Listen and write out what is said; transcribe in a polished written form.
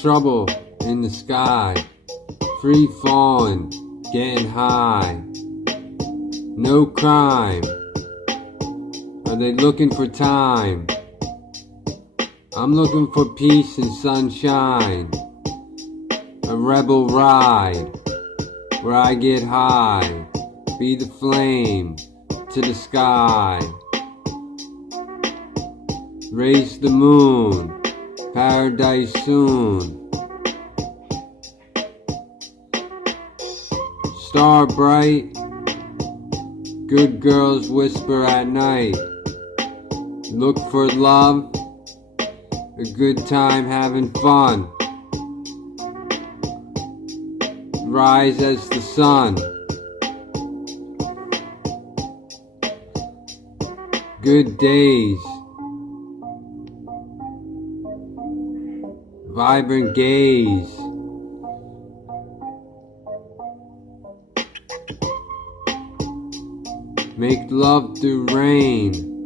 trouble in the sky, free falling, getting high. No crime. Are they looking for time? I'm looking for peace and sunshine. A rebel ride, where I get high, be the flame to the sky. Raise the moon, paradise soon. Star bright, good girls whisper at night. Look for love, a good time having fun. Rise as the sun. Good days. Vibrant gaze. Make love through rain.